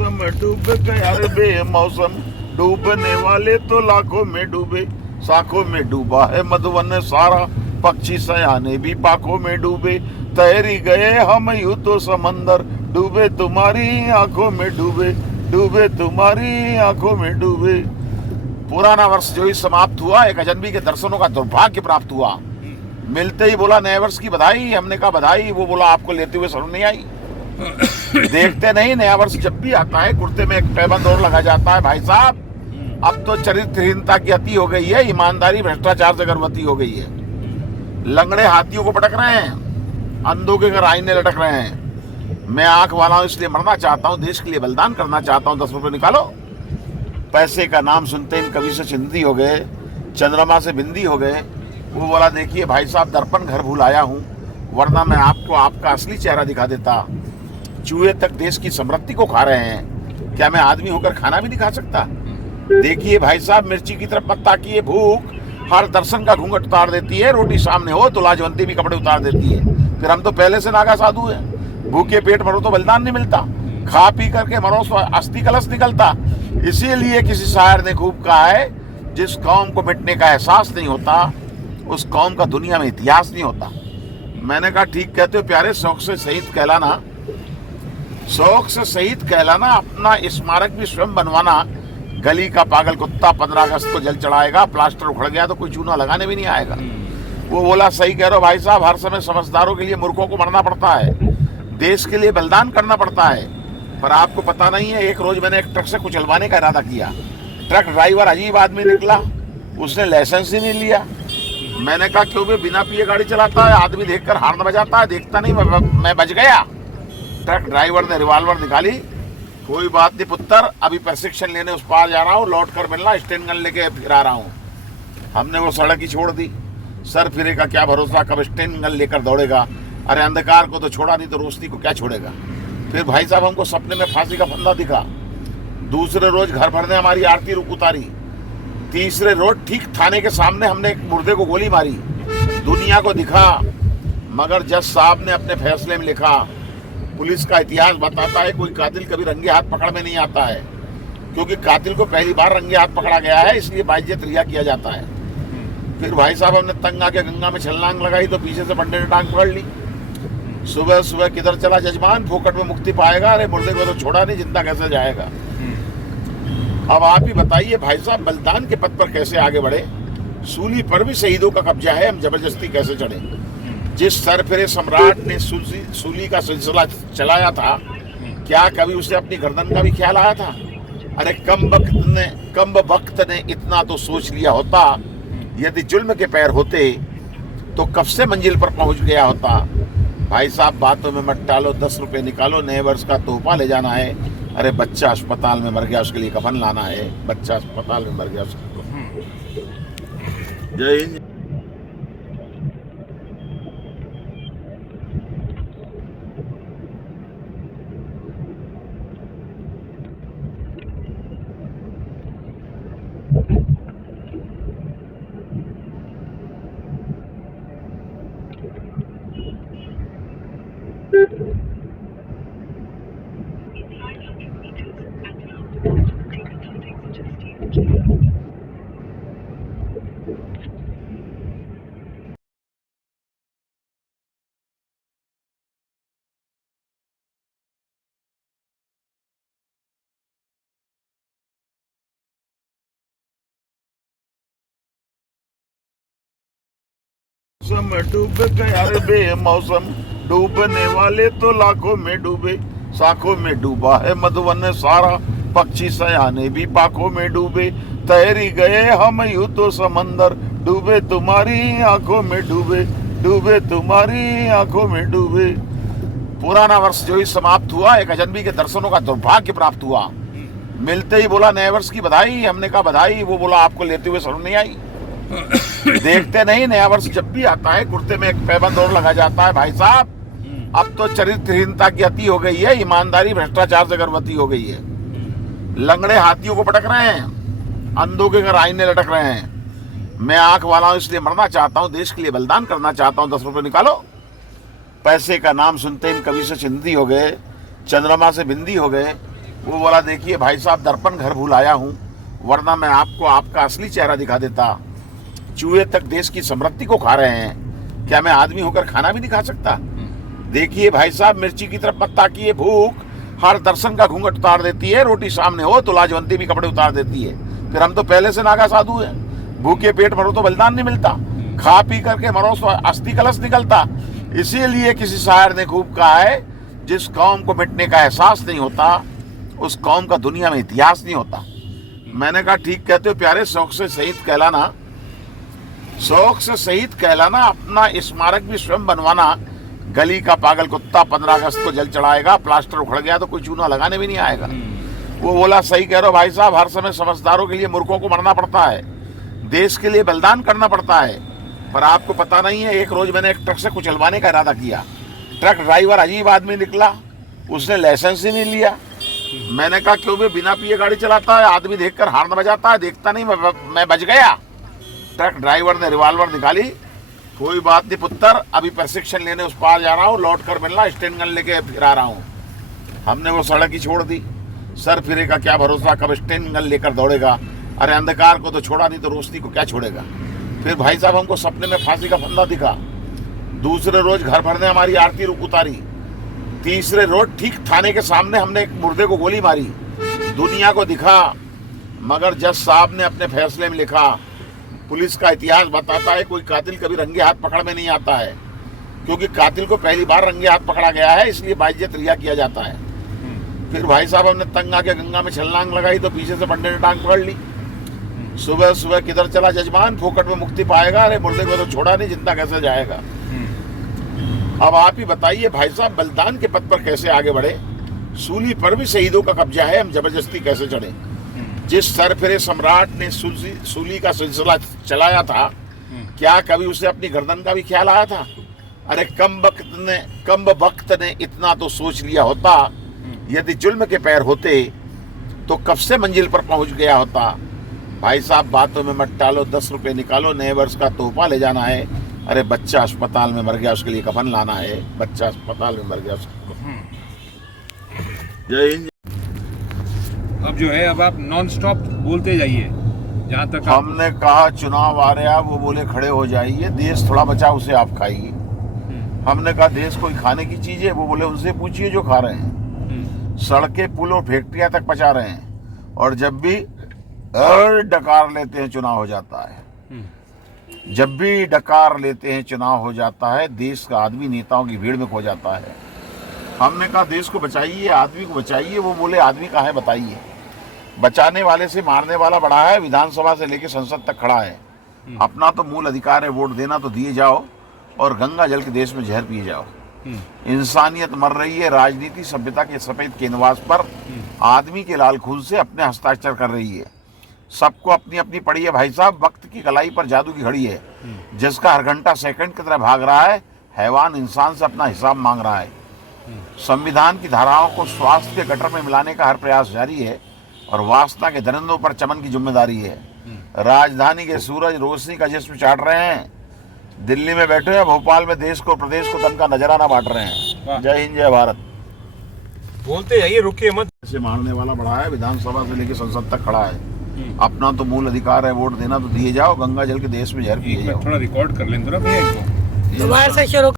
मौसम डूब गया रे बेमौसम, डूबने वाले तो लाखों में डूबे, साखों में डूबा है मधुवन सारा, पक्षी सयाने भी पाखों में डूबे, तैरी गए हम यूं तो समंदर, डूबे तुम्हारी आंखों में डूबे, डूबे तुम्हारी आंखों में डूबे। पुराना वर्ष जो ही समाप्त हुआ, एक अजनबी के दर्शनों का दुर्भाग्य प्राप्त हुआ। मिलते ही बोला नए वर्ष की बधाई। हमने कहा बधाई। वो बोला आपको लेते हुए शर्म नहीं आई? देखते नहीं, नया वर्ष जब भी आता है कुर्ते में एक पैबंद और लगा जाता है। भाई साहब, अब तो चरित्रहीनता की अति हो गई है, ईमानदारी भ्रष्टाचार से गर्भवती हो गई है। लंगड़े हाथियों को पटक रहे हैं, अंधों के घर आईने लटक रहे हैं। मैं आंख वाला हूं इसलिए मरना चाहता हूं, देश के लिए बलिदान करना चाहता हूं। 10 रुपए निकालो। पैसे का नाम सुनते ही कवि से चिंदी हो गए, चंद्रमा से बिंदी हो गए। वो बोला देखिए भाई साहब, दर्पण घर भूल आया हूँ, वरना मैं आपको आपका असली चेहरा दिखा देता। चूहे तक देश की समृद्धि को खा रहे हैं, क्या मैं आदमी होकर खाना भी नहीं खा सकता? देखिए भाई साहब, मिर्ची की तरफ मत ताकिए। भूख हर दर्शन का घूंघट उतार देती है, रोटी सामने हो तो लाजवंती भी कपड़े उतार देती है। फिर हम तो पहले से नागा साधु हैं। भूखे पेट मरो तो बलिदान नहीं मिलता, खा पी करके मरो तो अस्थि कलश निकलता। इसीलिए किसी शायर ने खूब कहा है, जिस कौम को मिटने का एहसास नहीं होता उस कौम का दुनिया में इतिहास नहीं होता। मैंने कहा ठीक कहते हो प्यारे, शौक से शहीद कहलाना, शौक से शहीद कहलाना, अपना स्मारक भी स्वयं बनवाना। गली का पागल कुत्ता 15 अगस्त को जल चढ़ाएगा, प्लास्टर उखड़ गया तो कोई चूना लगाने भी नहीं आएगा। वो बोला सही कह रहे हो भाई साहब, हर समय समझदारों के लिए मूर्खों को मरना पड़ता है, देश के लिए बलिदान करना पड़ता है। पर आपको पता नहीं है, एक रोज मैंने एक ट्रक से कुचलवाने का इरादा किया। ट्रक ड्राइवर अजीब आदमी निकला, उसने लाइसेंस ही नहीं लिया। मैंने कहा क्यों भी बिना पिए गाड़ी चलाता है? आदमी देखकर हार्न बजाता है, देखता नहीं मैं बच गया। ट्रक ड्राइवर ने रिवॉल्वर निकाली, कोई बात नहीं पुत्र, अभी प्रशिक्षण लेने उस पार जा रहा हूँ, लौट कर मिलना, स्टेन गन लेके फिर आ रहा हूँ। हमने वो सड़क ही छोड़ दी। सर फिरे का क्या भरोसा, कब स्टेन गन लेकर दौड़ेगा। अरे अंधकार को तो छोड़ा नहीं तो रोशनी को क्या छोड़ेगा। फिर भाई साहब हमको सपने में फांसी का फंदा दिखा। दूसरे रोज घर भर ने हमारी आरती रुक उतारी। तीसरे रोज ठीक थाने के सामने हमने एक मुर्दे को गोली मारी। दुनिया को दिखा, मगर जज साहब ने अपने फैसले में लिखा, पुलिस का इतिहास बताता है कोई कातिल कभी रंगे हाथ पकड़ में नहीं आता है, क्योंकि कातिल को पहली बार रंगे हाथ पकड़ा गया है, इसलिए बाइज्जत रिहा किया जाता है। फिर भाई साहब हमने तंग आके गंगा में छलांग लगाई तो पीछे से बंदे ने टांग पकड़ ली। सुबह सुबह किधर चला जजमान, फोकट में मुक्ति पाएगा। अरे मुर्दे को तो छोड़ा नहीं, जिंदा कैसे जाएगा? अब आप ही बताइए भाई साहब, बलिदान के पथ पर कैसे आगे बढ़े? सूली पर भी शहीदों का कब्जा है, हम जबरदस्ती कैसे चढ़े? जिस सरफिरे सम्राट ने सूली का सिलसिला चलाया था, क्या कभी उसे अपनी गर्दन का भी ख्याल आया था? अरे कम वक्त ने इतना तो सोच लिया होता, यदि जुल्म के पैर होते तो कब से मंजिल पर पहुंच गया होता। भाई साहब बातों में मत टालो, 10 रुपए निकालो, नए वर्ष का तोहफा ले जाना है। अरे बच्चा अस्पताल में मर गया, उसके लिए कफन लाना है। बच्चा अस्पताल में मर गया, उसको जय हिंद। मौसम डूब गया रे बेमौसम, डूबने वाले तो लाखों में डूबे, साखों में डूबा है मधुवन सारा, पक्षी सयाने भी पाखों में डूबे, तैरी गए हम यूं तो समंदर, डूबे तुम्हारी आंखों में डूबे, डूबे तुम्हारी आंखों में डूबे। पुराना वर्ष जो ही समाप्त हुआ, एक अजनबी के दर्शनों का दुर्भाग्य प्राप्त हुआ। मिलते ही बोला नए वर्ष की बधाई। हमने कहा बधाई। वो बोला आपको लेते हुए शर्म नहीं आई? देखते नहीं, नया वर्ष जब भी आता है कुर्ते में एक पैबंद और लगा जाता है। भाई साहब, अब तो चरित्रहीनता की अति हो गई है, ईमानदारी भ्रष्टाचार से गर्भवती हो गई है। लंगड़े हाथियों को पटक रहे हैं, अंधों के घर आईने लटक रहे हैं। मैं आंख वाला हूं इसलिए मरना चाहता हूं, देश के लिए बलिदान करना चाहता हूं। 10 रुपए निकालो। पैसे का नाम सुनते ही कवि से चिंदी हो गए, चंद्रमा से बिंदी हो गए। वो बोला देखिए भाई साहब दर्पण घर भूल आया हूँ, वरना मैं आपको आपका असली चेहरा दिखा देता। चूहे तक देश की समृद्धि को खा रहे हैं, क्या मैं आदमी होकर खाना भी नहीं खा सकता? देखिए भाई साहब मिर्ची की तरफ मत ताकिए, भूख हर दर्शन का घूंघट उतार देती है, रोटी सामने हो तो लाजवंती भी कपड़े उतार देती है। फिर हम तो पहले से नागा साधु हैं, भूखे पेट मरो तो बलिदान नहीं मिलता, खा पी करके मरो तो अस्थि कलश निकलता। इसीलिए किसी शायर ने खूब कहा है, जिस कौम को मिटने का एहसास नहीं होता उस कौम का दुनिया में इतिहास नहीं होता। मैंने कहा ठीक कहते हो प्यारे, शौक से शहीद कहलाना, शौक से शहीद कहलाना, अपना स्मारक भी स्वयं बनवाना। गली का पागल कुत्ता 15 अगस्त को जल चढ़ाएगा, प्लास्टर उखड़ गया तो कोई चूना लगाने भी नहीं आएगा। वो बोला सही कह रहे हो भाई साहब, हर समय समझदारों के लिए मूर्खों को मरना पड़ता है, देश के लिए बलिदान करना पड़ता है। पर आपको पता नहीं है, एक रोज मैंने एक ट्रक से कुचलवाने का इरादा किया। ट्रक ड्राइवर अजीब आदमी निकला, उसने लाइसेंस ही नहीं लिया। मैंने कहा क्यों भी बिना पिए गाड़ी चलाता है, आदमी देखकर हार्न बजाता है, देखता नहीं मैं बच गया। ट्रक ड्राइवर ने रिवॉल्वर निकाली, कोई बात नहीं पुत्र, अभी प्रशिक्षण लेने उस पार जा रहा हूँ, लौट कर मिलना, स्टैंड गन लेके फिर आ रहा हूँ। हमने वो सड़क ही छोड़ दी, सर फिरे का क्या भरोसा कब स्टैंड गन लेकर दौड़ेगा। अरे अंधकार को तो छोड़ा नहीं तो रोशनी को क्या छोड़ेगा। फिर भाई साहब हमको सपने में फांसी का फंदा दिखा। दूसरे रोज घर भर ने हमारी आरती उतारी। तीसरे रोज ठीक थाने के सामने हमने एक मुर्दे को गोली मारी। दुनिया को दिखा, मगर जज साहब ने अपने फैसले में लिखा, पुलिस का इतिहास बताता है कोई कातिल कभी रंगे हाथ पकड़ में नहीं आता है, क्योंकि कातिल को पहली बार रंगे हाथ पकड़ा गया है, इसलिए बाइज्जत रिहा किया जाता है। फिर भाई साहब हमने तंग आके गंगा में छलांग लगाई तो पीछे से बंदे ने टांग पकड़ ली। सुबह सुबह किधर चला जजमान, फोकट में मुक्ति पाएगा, अरे मुर्दे को तो छोड़ा नहीं, जिंदा कैसे जाएगा। अब आप ही बताइए भाई साहब, बलिदान के पथ पर कैसे आगे बढ़े? सूली पर भी शहीदों का कब्जा है, हम जबरदस्ती कैसे चढ़े? जिस सरफिरे सम्राट ने सूली का सिलसिला चलाया था, क्या कभी उसे अपनी गर्दन का भी ख्याल आया था? अरे कम वक्त ने इतना तो सोच लिया होता, यदि जुल्म के पैर होते तो कब से मंजिल पर पहुंच गया होता। भाई साहब बातों में मत टालो, 10 रुपए निकालो, नए वर्ष का तोहफा ले जाना है। अरे बच्चा अस्पताल में मर गया, उसके लिए कफन लाना है, बच्चा अस्पताल में मर गया जय हिंद। अब जो है, अब आप नॉन स्टॉप बोलते जाइए जहाँ तक हमने कहा चुनाव आ रहा, वो बोले खड़े हो जाइए, देश थोड़ा बचा उसे आप खाइए। हमने कहा देश कोई खाने की चीज है, वो बोले उनसे पूछिए जो खा रहे हैं। सड़कें पुल और फैक्ट्रियां तक पचा रहे हैं, और जब भी डकार लेते हैं चुनाव हो जाता है। जब भी डकार लेते हैं चुनाव हो जाता है, देश का आदमी नेताओं की भीड़ में खो जाता है। हमने कहा देश को बचाइए, आदमी को बचाइए, वो बोले आदमी कहाँ है बताइए। बचाने वाले से मारने वाला बड़ा है, विधानसभा से लेकर संसद तक खड़ा है। अपना तो मूल अधिकार है, वोट देना तो दिए जाओ और गंगा जल के देश में जहर पिए जाओ। इंसानियत मर रही है, राजनीति सभ्यता के सफेद कैनवास पर आदमी के लाल खून से अपने हस्ताक्षर कर रही है। सबको अपनी अपनी पड़ी है भाई साहब, वक्त की कलाई पर जादू की घड़ी है, जिसका हर घंटा सेकंड की तरह भाग रहा है। हैवान इंसान से अपना हिसाब मांग रहा है। संविधान की धाराओं को स्वास्थ्य के गटर में मिलाने का हर प्रयास जारी है, और वासना के दरिंदों पर चमन की जिम्मेदारी है। राजधानी के सूरज रोशनी का जिस्म चाट रहे हैं, दिल्ली में बैठे हैं, भोपाल में देश को प्रदेश को तन का नजराना बांट रहे हैं। जय हिंद जय भारत। बोलते जाइए, रुकिए मत। ऐसे मारने वाला बड़ा है, विधानसभा से लेकर संसद तक खड़ा है। अपना तो मूल अधिकार है, वोट देना तो दिए जाओ, गंगा जल के देश में जहर पिए जाओ। थोड़ा रिकॉर्ड कर लें जरा भैया इनको। दोबारा से शुरू